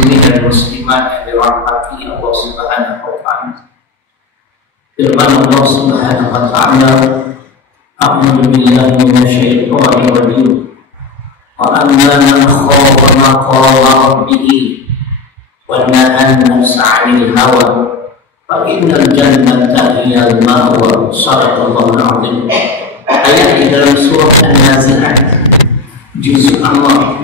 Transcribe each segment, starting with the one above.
muslimin dan muslimat yang dirahmati Allah Subhanahu wa ta'ala. Firman Allah Subhanahu wa ta'ala, a'udzu billahi minasyaitonir rajim. Wa amma man khafa maqama rabbih wa nahaa an-nafsa 'anil hawa fa innal jannata hiyal ma'wa. Shadaqallahu al-'azim. Ayat di dalam surah An-Nazi'at juz Allah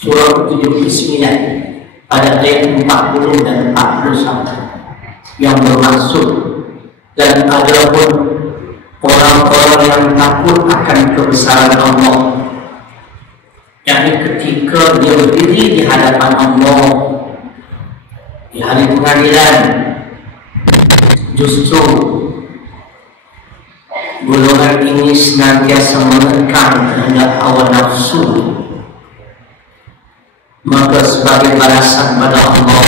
surah 79 pada ayat 40 dan 41 yang bermaksud, dan adapun orang-orang yang takut akan kebesaran Allah, yakni ketika dia berdiri di hadapan Allah di hari pengadilan, justru golongan ini senantiasa menekan kehendak hawa nafsu, maka sebagai balasan pada Allah,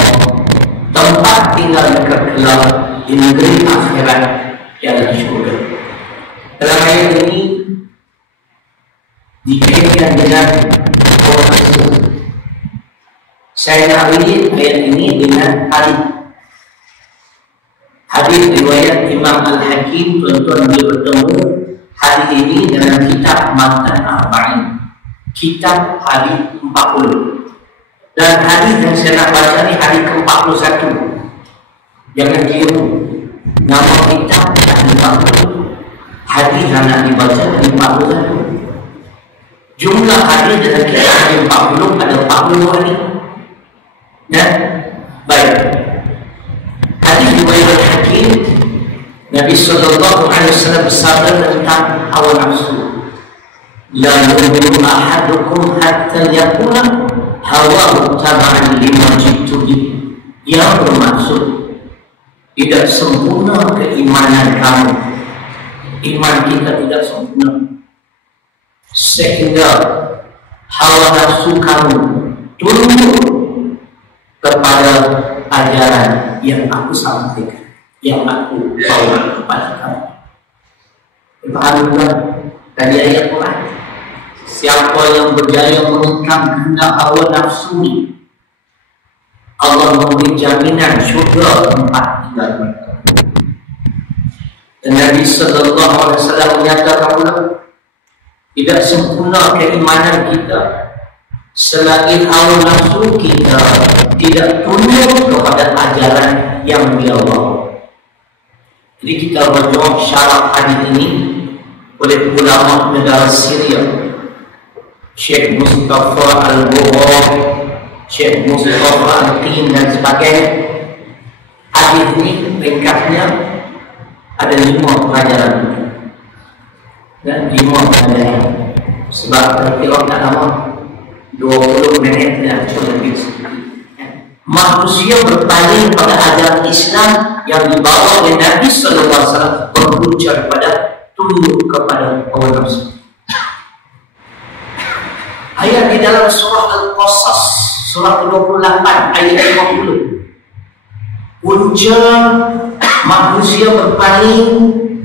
tempat tinggal kekal di negeri akhirat ialah syurga. Dalam ayat ini dikaitkan dengan hawa nafsu. Saya awali ayat ini dengan hadis riwayat Imam Al-Hakim. Tuan-tuan dia bertemu hadis ini dengan kitab Matan Arba'in, kitab hadis 40. Dan hadis yang saya nak baca ni hadis ke-41. Jangan keliru, nama kitab hadis 40, hadis yang nak dibaca hadis 41. Jumlah hadis dalam kitab hadis 40 ada 40 hadis. Ya, baik. Hadis riwayat Hakim, Nabi sallallahu alaihi wasallam bersabda tentang hawa nafsu, la yu'minu ahadukum hatta yakuna hawa tab'an lima jitu bi. Yang bermaksud tidak sempurna keimanan kamu, iman kita tidak sempurna sehingga hawa nafsu kamu tunduk kepada ajaran yang aku sampaikan, yang aku bawa kepada kamu. Paham tadi ayat Quran? Siapa yang berjaya mengekang kehendak hawa nafsu, Allah memberi jaminan syurga tempat tinggal mereka. Dan Nabi sallallahu alaihi wasallam menyatakan pula, tidak sempurna keimanan kita selagi hawa nafsu kita tidak tunduk kepada ajaran yang dia bawa. Jadi kita menjawab syarat hadis ini oleh ulama negara Syria, Syekh Mustafa Al-Bukhari, Syekh Mustafa Al-Qim dan sebagainya. Hadis ini ringkasnya ada 5 pelajaran dan 5 pelajaran. Sebab terkira tak lama, 20 minit dan lebih sedikit. Manusia berpaling pada ajaran Islam yang dibawa oleh Nabi sallallahu alaihi wasallam berpunca pada tunduk kepada hawa nafsu. Ayat di dalam surah Al-Qasas, surah 28 ayat 50. Punca manusia berpaling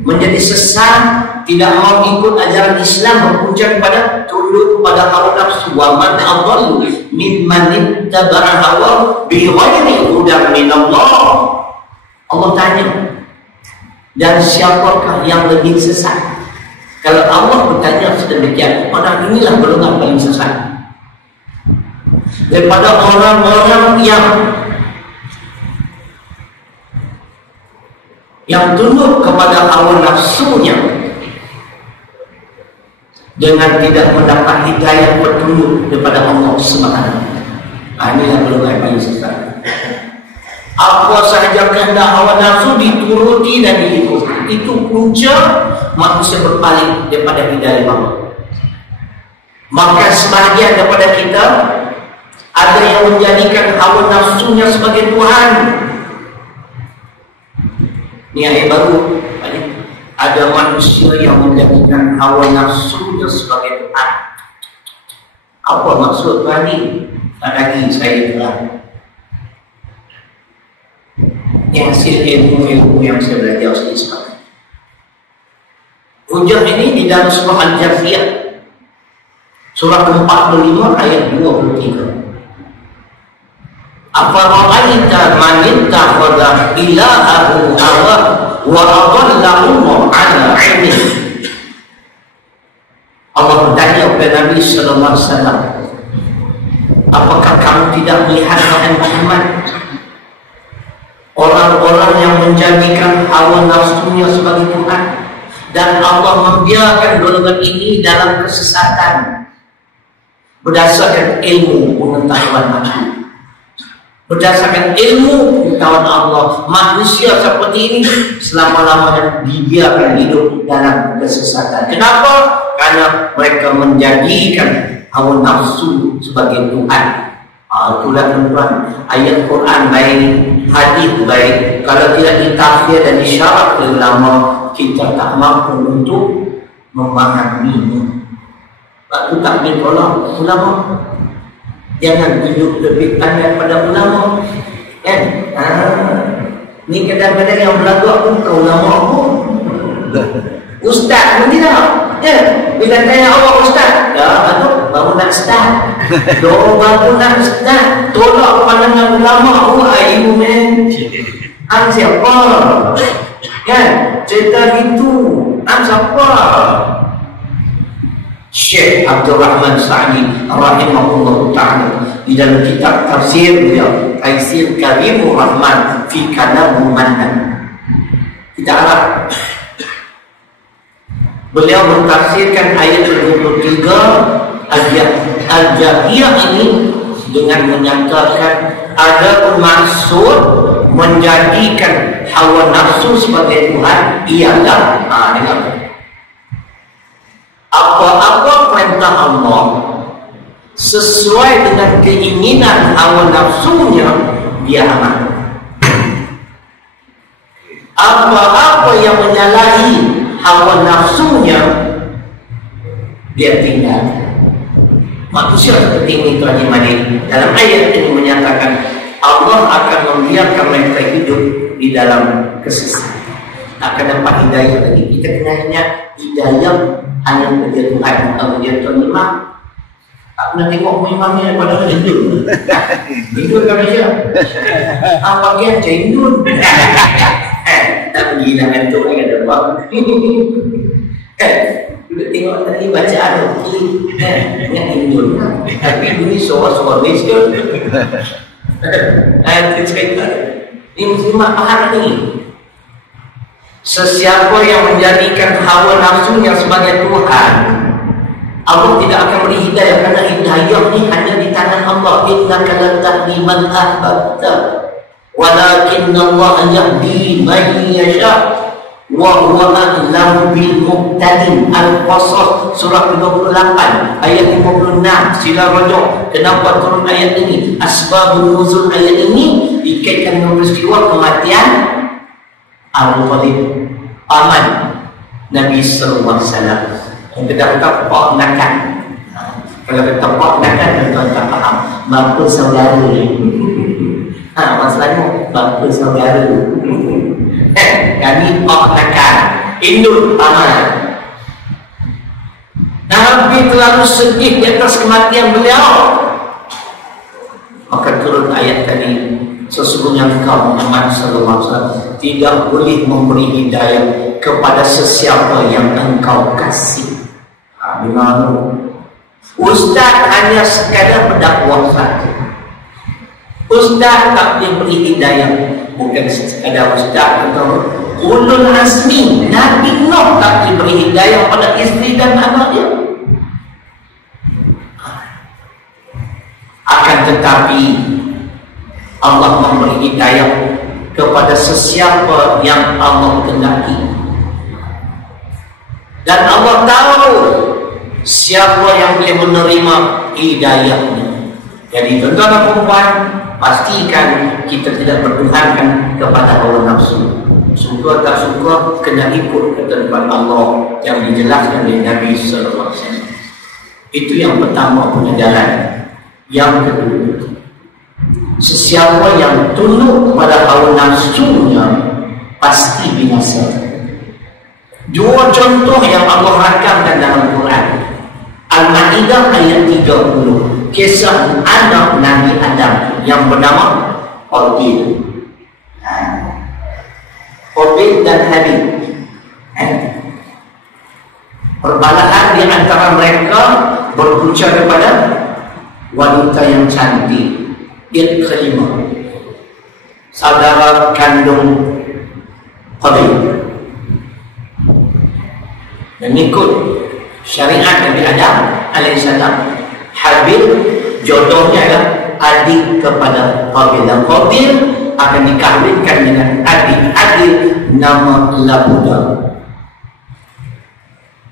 menjadi sesat, tidak mau ikut ajaran Islam, berpunca pada tunduk pada hawa nafsu. Wa man adallu mimman ittaba'a hawa bi ghairi hudan min Allah. Allah tanya, dan siapakah yang lebih sesat? Kalau Allah bertanya sedemikian, orang inilah golongan paling sesat daripada orang-orang yang tunduk kepada hawa nafsunya dengan tidak mendapat hidayah petunjuk daripada Allah Subhanahu. Inilah golongan paling sesat. Apa sahaja kehendak hawa nafsu dituruti dan diikuti, itu punca manusia berpaling daripada hidayah Allah. Maka sebahagian daripada kita ada yang menjadikan hawa nafsunya sebagai Tuhan. Ini ayat baru. Ada manusia yang menjadikan hawa nafsunya sebagai Tuhan. Apa maksud Tuhan ini? Lagi saya telah yang hasil ilmu yang saya belajar sekarang. Hujah ini di dalam surah Al-Jathiyah, surah 45 ayat 23. Afara'aita man ittakhadha ilahahu hawa wa adallahu ala ilmin. Allah bertanya kepada Nabi sallallahu alaihi wasallam, apakah kamu tidak melihat wahai Muhammad orang-orang yang menjadikan hawa nafsunya sebagai Tuhan, dan Allah membiarkan golongan ini dalam kesesatan berdasarkan ilmu pengetahuan aku, berdasarkan ilmu pengetahuan Allah. Manusia seperti ini selama-lamanya dibiarkan hidup dalam kesesatan. Kenapa? Karena mereka menjadikan hawa nafsu sebagai Tuhan. Itulah tuan-tuan, ayat Quran baik, hadis baik, kalau tidak ditafsir dan disyarat oleh ulama, kita tak mampu untuk memahaminya. Sebab itu tak boleh tolong ulama. Jangan hidup lebih pandai pada ulama, kan? Ni kadang-kadang yang berlaku aku ke ulama aku ustaz pun tidak, ya. Bila tanya awak ustaz, ya betul, baru nak start. Baru nak start. Tolak pandangan ulama aku, ibu men. Siapa? Kan? Cerita gitu. Siapa? Syekh Abdul Rahman Sa'di rahimahullah ta'ala di dalam kitab tafsir beliau, Taisir Karimur Rahman fi Kalamul Mannan, kita harap beliau mentafsirkan ayat 23 Al-Jahiyah ini dengan menyatakan ada maksud menjadikan hawa nafsu sebagai Tuhan ialah apa-apa perintah Allah sesuai dengan keinginan hawa nafsunya dia amal. Apa-apa yang menyalahi hawa nafsunya dia tinggal. Manusia seperti ini Tuhan Imani dalam ayat ini menyatakan Allah akan membiarkan mereka hidup di dalam kesesatan, tak akan dapat hidayah lagi. Kita kena ingat hidayah hanya kerja Tuhan. Kalau dia Tuhan Imam tak pernah tengok imamnya pada hidup hidup kan dia bagian jendul tak pergi nak ngantuk lagi ada buat duduk tengok tadi bacaan ingat hindun tapi bunyi suara-suara Malaysia. Saya cerita ini muslimah faham ni, sesiapa yang menjadikan hawa nafsunya sebagai Tuhan, Allah tidak akan beri hidayah, karena hidayah ni hanya di tangan Allah. Innaka la tahdi man ahbabta walakinna Allah yahdi man yasha wa huwa a'lamu bil muhtadin. Al-Qasas surah 28 ayat 56. Sila rujuk kenapa turun ayat ini, asbabun nuzul ayat ini dikaitkan dengan peristiwa kematian Abu Talib aman Nabi sallallahu alaihi wasallam. Yang kita kata pak nakan. Kalau kata pak nakan, tuan tak faham bapa saudara ni. Masalahnya bapa saudara. Kami pak nakan, induk aman. Nabi terlalu sedih di atas kematian beliau, maka turun ayat tadi, sesungguhnya engkau Muhammad sallallahu alaihi wasallam tidak boleh memberi hidayah kepada sesiapa yang engkau kasih. Gimana? Ustaz hanya sekadar berdakwah saja. Ustaz tak boleh beri hidayah. Bukan sekadar ustaz atau ulul azmi Nabi Nuh tak boleh beri hidayah pada isteri dan anak dia. Akan tetapi Allah memberi hidayah kepada sesiapa yang Allah kehendaki, dan Allah tahu siapa yang boleh menerima hidayahnya. Jadi tuan-tuan dan puan, pastikan kita tidak bertuhankan kepada hawa nafsu. Suka tak suka kena ikut ketentuan Allah yang dijelaskan oleh Nabi sallallahu alaihi wasallam. Itu yang pertama punya jalan. Yang kedua, sesiapa yang tunduk pada hawa nafsunya pasti binasa. Dua contoh yang Allah rakamkan dalam Quran. Al-Ma'idah ayat 30, kisah anak Nabi Adam yang bernama Qabil. Qabil dan Habil. Perbalahan di antara mereka berpunca kepada wanita yang cantik. Yang kelima, saudara kandung Qabil mengikut syariat Nabi Adam alaihissalam. Habil jodohnya adalah adik kepada Qabil, dan Qabil akan dikahwinkan dengan adik Habil nama Labuda.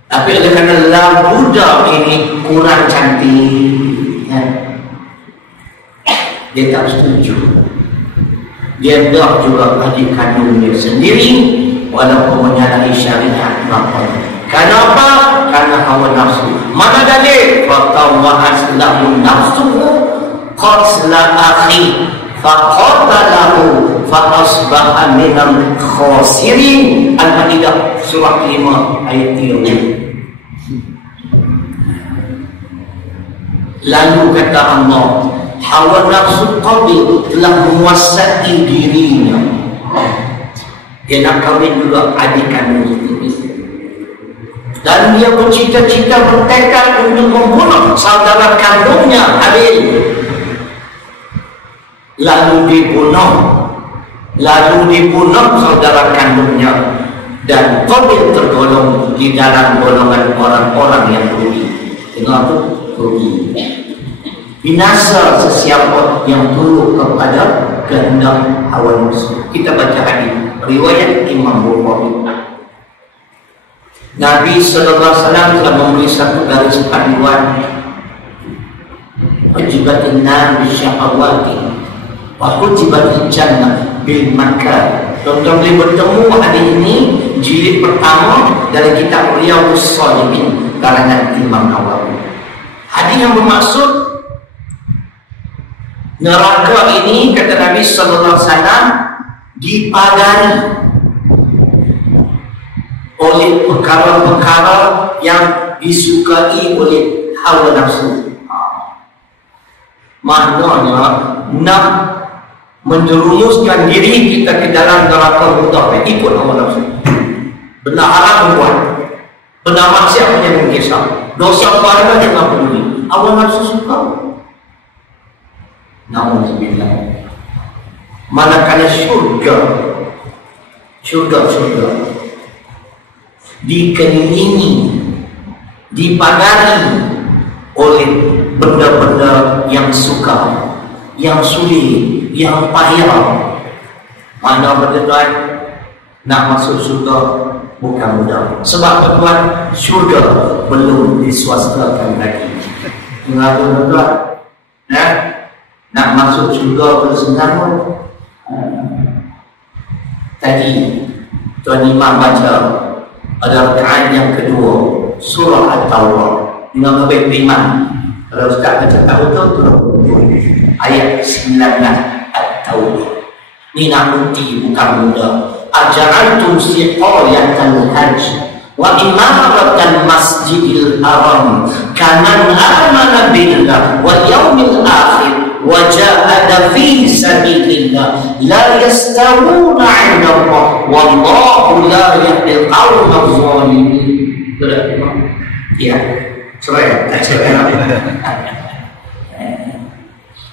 Tapi oleh kerana Labuda ini kurang cantik, dia tak setuju. Dia dah juga adik kandung dia sendiri, walaupun menyalahi syariat bapaknya. Kenapa? Karena hawa nafsu. Mana dalil? Fatawa'at lahu nafsuhu qatla akhi faqatalahu fa asbaha minal khasirin. Al-Maidah surah 5 ayat 3. Lalu kata Allah, hawa nafsu Qabil telah menguasai dirinya. Dia nak kahwin juga adik kandung sendiri, dan dia bercita-cita, bertekad untuk membunuh saudara kandungnya Habil. Lalu dibunuh saudara kandungnya, dan Qabil tergolong di dalam golongan orang-orang yang rugi. Dengar tu, rugi. Binasa sesiapa yang tunduk kepada kehendak hawa nafsu. Kita baca hadis riwayat Imam Bukhari. Nabi sallallahu alaihi wasallam telah memberi satu garis panduan, wajibatin nar bisyahawati wa hujibatil jannah bil makar. Tuan-tuan boleh bertemu hadis ini jilid pertama dari kitab Riyadhus Shalihin karangan Imam Nawawi. Hadis yang bermaksud neraka ini, kata Nabi sallallahu alaihi wasallam, dipagari oleh perkara-perkara yang disukai oleh hawa nafsu. Maknanya nak menjerumuskan diri kita ke dalam neraka mudah, ikut hawa nafsu. Benar haram buat, benar maksiat jangan kisah, dosa pahala jangan peduli, hawa nafsu suka. Nauzubillah. Manakala syurga dikelilingi, dipagari oleh benda-benda yang sukar, yang sulit, yang payah. Mana tuan nak masuk syurga bukan mudah. Sebab tuan, syurga belum diswastakan lagi. Dengar tuan, nak masuk syurga bersama. Tadi Tuan Imam baca pada rakaat yang kedua surah At-Taubah dengan lebih iman. Kalau Ustaz baca tahu tu ayat 19 At-Taubah. Ni nak bukti bukan mudah. Aja'altum siqayatal hajj wa imaratal masjidil haram kaman amana billah wal yaumil akhir wa jahada fi sabilillah la yastawuna 'inda Allah wallahu la yahdil qawmal zalimin. Ya, surah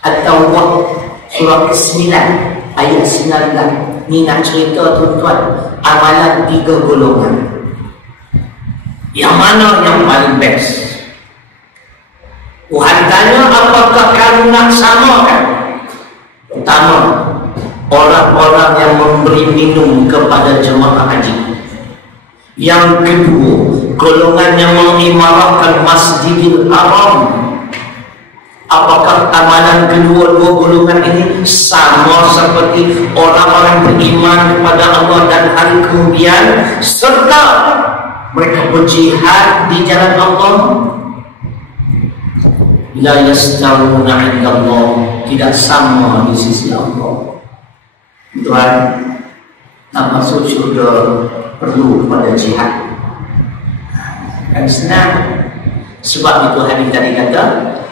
At-Taubah surah ke-9 ayat 19. Ni nak cerita tuan-tuan amalan 3 golongan. Yang mana yang paling best? Tuhan tanya, apakah kamu nak samakan? Pertama, orang-orang yang memberi minum kepada jemaah haji. Yang kedua, golongan yang mengimarahkan Masjidil Haram. Apakah amalan kedua-dua golongan ini sama seperti orang-orang beriman kepada Allah dan hari kemudian, serta mereka berjihad di jalan Allah? La yastawuna 'inda Allah, tidak sama di sisi Allah. Tuan, nak masuk syurga perlu pada jihad. Kan senang. Sebab itu hadis tadi kata,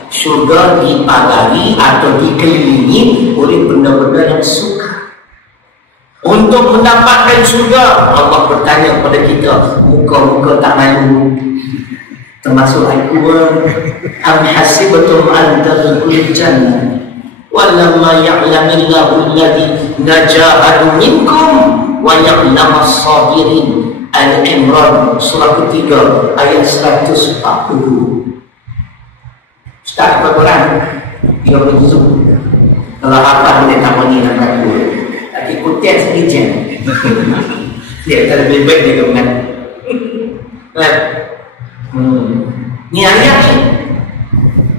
syurga dipagari atau dikelilingi oleh benda-benda yang suka. Untuk mendapatkan syurga, Allah bertanya kepada kita, muka-muka tak malu, termasuk aku, am hasibatum an tadkhulul jannah walamma ya'lamillahu alladhi najahadu minkum wa ya'lamas sabirin. Al-Imran surah ketiga ayat 140. Ustaz apa Quran? 30 juz. Kalau apa boleh tambah ni nak aku. Tapi kutian sedikit. Dia tak lebih baik dia dengan. Ni ayat ni.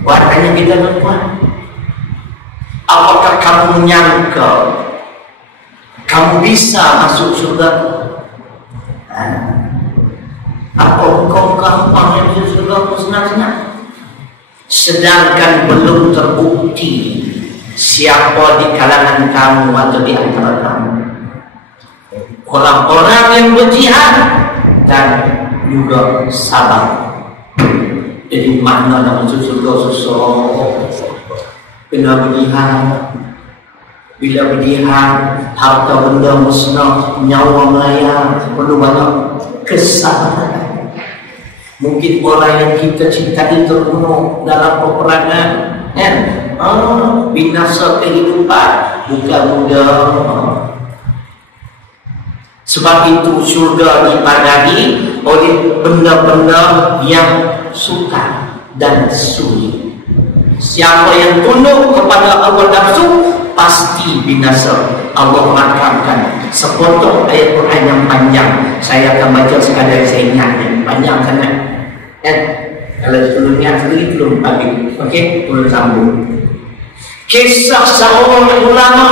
Buat tanya kita tuan-tuan. Apakah kamu menyangka kamu bisa masuk surga? Apa hukum kamu yang masuk surga senang-senang? Sedangkan belum terbukti siapa di kalangan kamu atau di antara kamu orang-orang yang berjihad dan juga sabar. Jadi makna nak masuk surga susah, kena berjihad. Bila berjihad, harta benda musnah, nyawa melayang, perlu banyak kesabaran. Mungkin orang yang kita cintai terbunuh dalam peperangan, kan? Binasa kehidupan, bukan mudah. Sebab itu syurga dipagari oleh benda-benda yang suka dan sulit. Siapa yang tunduk kepada hawa nafsu pasti binasa. Allah mengatakan sepotong ayat Quran yang panjang. Saya akan baca sekadar saya ingat, panjang sangat. Kalau belum ingat sekali belum habis. Okey, belum sambung. Kisah seorang ulama.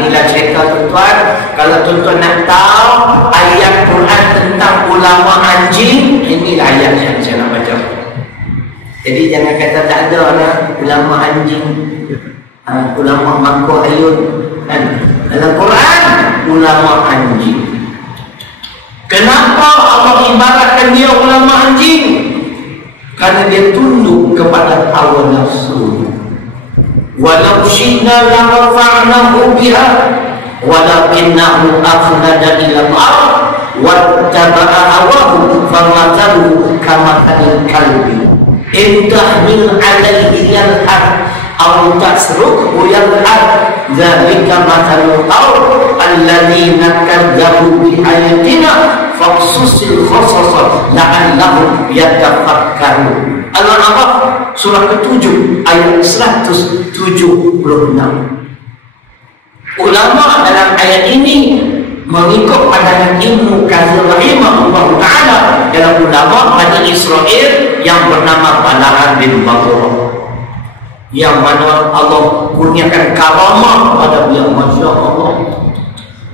Inilah cerita tuan-tuan. Kalau tuan-tuan nak tahu ayat Quran tentang ulama anjing, inilah ayat yang saya nak baca. Jadi jangan kata tak ada lah ulama anjing, ulama mangkuk ayun, kan? Dalam Quran ulama anjing. Kenapa Allah ibaratkan dia ulama anjing? Karena dia tunduk kepada hawa nafsu. Walau syi'na la rafa'nahu biha walakinnahu akhlada ila al-ard wattaba'a hawahu famathaluhu kamathalil kalbi in tahmil 'alayhi yalhaq aw tasrukhu yalhaq dzalika mathalul qaum alladziina kadzdzabu bi ayatina faqsusil qasasa la'allahum yatafakkarun. Al-A'raf surah ke-7 ayat 176. Ulama dalam ayat ini mengikut pandangan Ibnu Katsir rahimahullah taala dalam ulama Bani Israel yang bernama Balaam bin Ba'urah, yang mana Allah kurniakan karamah pada beliau, masya Allah.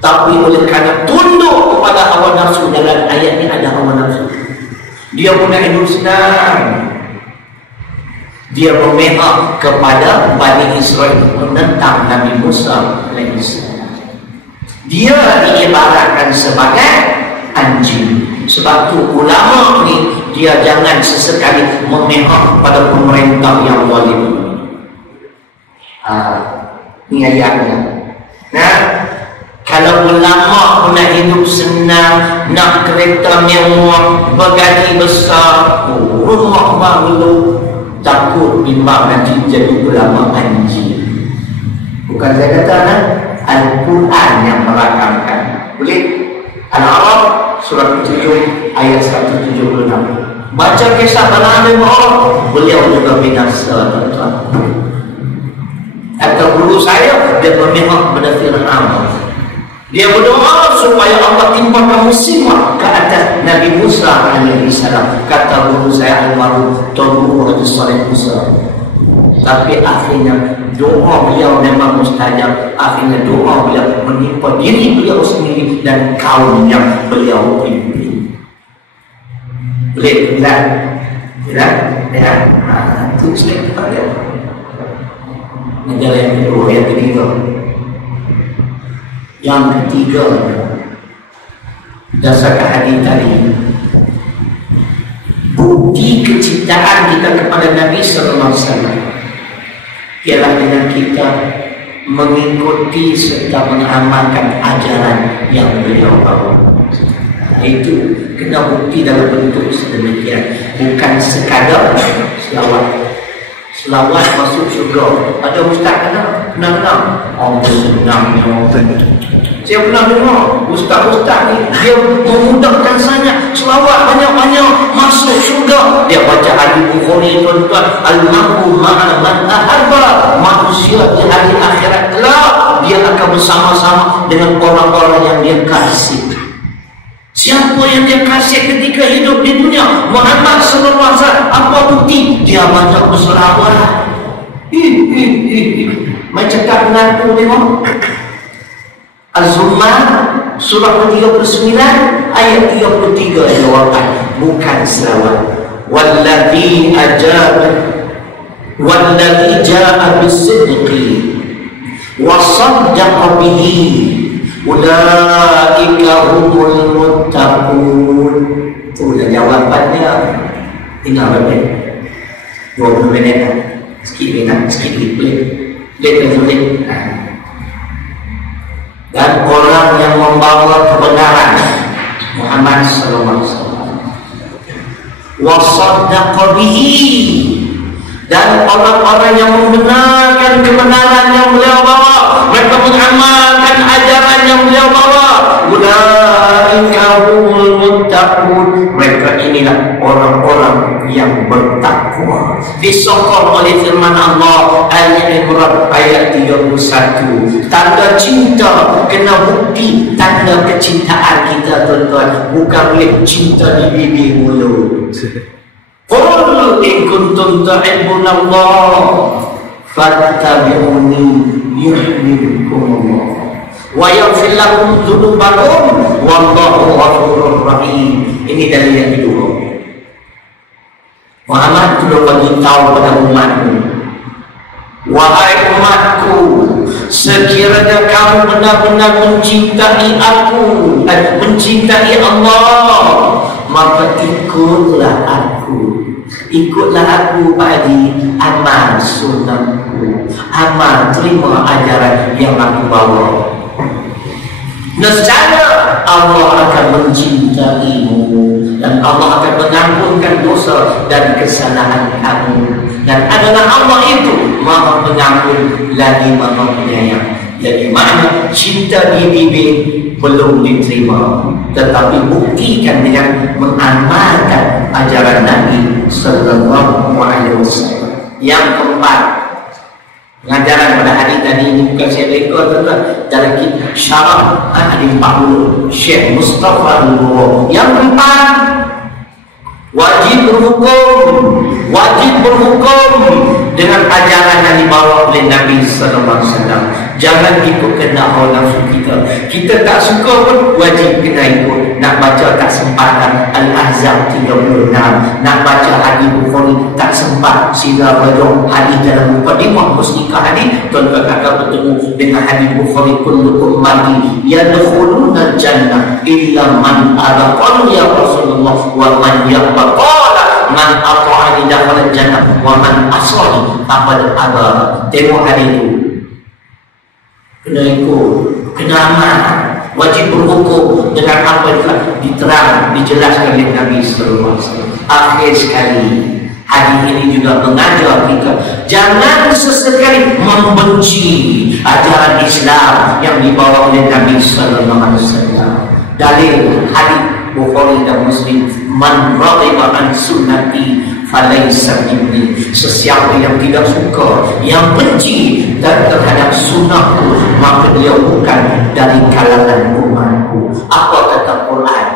Tapi oleh kerana tunduk kepada hawa nafsu, dalam ayat ini ada hawa nafsu, dia punya hidup senang. Dia memihak kepada Bani Israel, menentang Nabi Musa alaihissalam. Dia diibaratkan sebagai anjing. Sebab tu ulama ni dia jangan sesekali memihak pada pemerintah yang zalim. Ini ayatnya. Nah, kalau ulama nak hidup senang, nak kereta mewah, bergaji besar, rumah baru, takut bimbang nanti jadi ulama anjing. Bukan saya kata, Al-Quran yang merakamkan. Boleh? Al-A'raf surah 7 ayat 176. Baca kisah Balaam bin Ba'urah, beliau juga binasa, tuan-tuan. Atau guru saya, dia memihak pada Fir'aun. Dia berdoa supaya Allah timpakan musibah ke atas Nabi Musa alaihissalam. Kata guru saya almarhum Tuan Guru Haji Saleh Musa. Tapi akhirnya doa beliau memang mustajab. Akhirnya doa beliau menimpa diri beliau sendiri dan kaum yang beliau pimpin. Boleh bilang? Bilang? Ya. Itu slide pada negara yang kedua, yang ketiga. Yang ketiga, dasarkan hadis tadi, bukti kecintaan kita kepada Nabi sallallahu alaihi wasallam ialah dengan kita mengikuti serta mengamalkan ajaran yang beliau bawa. Itu kena bukti dalam bentuk sedemikian, bukan sekadar selawat. Selawat masuk syurga. Ada ustaz kenal? Allah senangnya. Saya pernah dengar ustaz-ustaz ni dia memudahkan sangat selawat banyak-banyak masuk syurga. Dia baca hadis Bukhari, tuan-tuan, al-mar'u ma'a man ahabba. Manusia di hari akhirat kelak dia akan bersama-sama dengan orang-orang yang dia kasih. Siapa yang dia kasih ketika hidup di dunia? Muhammad sallallahu alaihi wasallam. Apa bukti? Dia banyak berselawat. Macam tak mengaku tengok. Az-Zumar surah 39 ayat 33 jawapan bukan selawat. Walladzi ja'a bis-sidqi wa saddaqa bihi ulaika humul muttaqun. Itulah jawapannya. Tinggal berapa? 20 minit lah. Sikit boleh. Dan orang yang membawa kebenaran Muhammad sallallahu alaihi wasallam wa saddaqa bihi, dan orang-orang yang membenarkan kebenaran yang beliau bawa, mereka mengamalkan ajaran yang beliau bawa, ulaika humul muttaqun, mereka inilah orang-orang yang bertakwa. Disokong oleh firman Allah Al-Imran ayat 31. Tanda cinta kena bukti tanda kecintaan kita, tuan-tuan, bukan boleh cinta di bibir mulut. Qul in kuntum tuhibbunallah fattabi'uni yuhibbukumullah wa yaghfir lakum dzunubakum wallahu ghafurur rahim. Ini dalil yang kedua. Muhammad sudah bagi tahu pada umatmu, wahai umatku, sekiranya kamu benar-benar mencintai aku, mencintai Allah, maka ikutlah aku. Ikutlah aku pada amal sunnahku, amal terima ajaran yang aku bawa. Nescaya Allah akan mencintaimu dan Allah akan mengampunkan dosa dan kesalahan kamu. Dan adalah Allah itu Maha Pengampun lagi Maha Penyayang. Jadi makna cinta di bibir belum diterima, tetapi buktikan dengan mengamalkan ajaran Nabi sallallahu alaihi wasallam. Yang keempat, pengajaran pada hari tadi ini bukan saya rekod, tuan-tuan, dalam kitab Syarah hadis 40 Syekh Mustafa Al-Bukhari. Yang keempat, wajib berhukum dengan ajaran yang dibawa oleh Nabi sallallahu alaihi wasallam. Jangan ikut hawa nafsu kita. Kita tak suka pun wajib kena ikut. Nak baca tak sempat Al-Ahzab 36, nak baca hadis Bukhari tak sempat Sirah Rajul hadis dalam mukadimah musnikah hadis, tuan-tuan akan bertemu dengan hadis Bukhari, kullu ummati yadkhuluna jannah illa man aba. Qalu ya Rasulullah wa man yaba? Qala man ata'ani dakhala jannah wa man asani faqad aba. Tengok hadis itu, kena ikut, kena amal, wajib berhukum dengan apa yang telah diterang, dijelaskan oleh Nabi sallallahu alaihi wasallam. Akhir sekali, hadis ini juga mengajar kita jangan sesekali membenci ajaran Islam yang dibawa oleh Nabi sallallahu alaihi wasallam. Dalil hadis Bukhari dan Muslim, man raghiba an sunnati falaysa minni. Sesiapa yang tidak suka, yang benci dan terhadap sunnahku, maka dia bukan dari kalangan umatku. Apa kata Quran?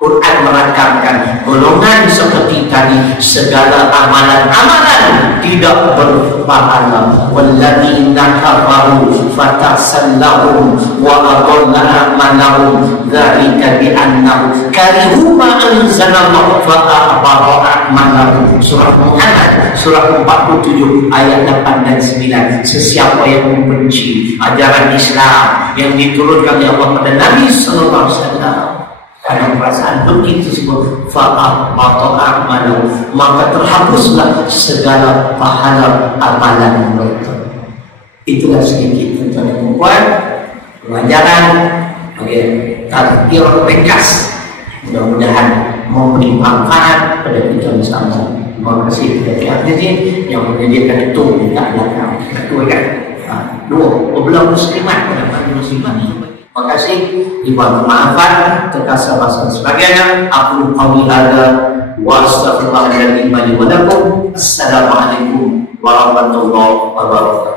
Quran merakamkan golongan seperti tadi, segala amalan-amalan tidak berpahala. Walladzina kafaru fatasallahum wa adalla a'malahum dzalika bi annahum karihu ma anzalallahu fa ahbata a'malahum. Surah Muhammad surah 47 ayat 8 dan 9. Sesiapa yang membenci ajaran Islam yang diturunkan oleh Allah pada Nabi sallallahu alaihi wasallam, Karena perasaan begitu tersebut fa'ab mato'ab malu, maka terhapuslah segala pahala amalan mereka. Itulah sedikit tentang perempuan pelajaran takdir ringkas, mudah-mudahan memberi manfaat pada kita bersama. Terima kasih kepada Aziz yang menyediakan itu minta belakang satu kan, dua belah muslimat pada muslimat. Terima kasih, dibuat bermanfaat, terkasar bahasa sebagainya. Aku qawli hadza wa astaghfirullahaladzim li wa lakum. Assalamualaikum warahmatullahi wabarakatuh.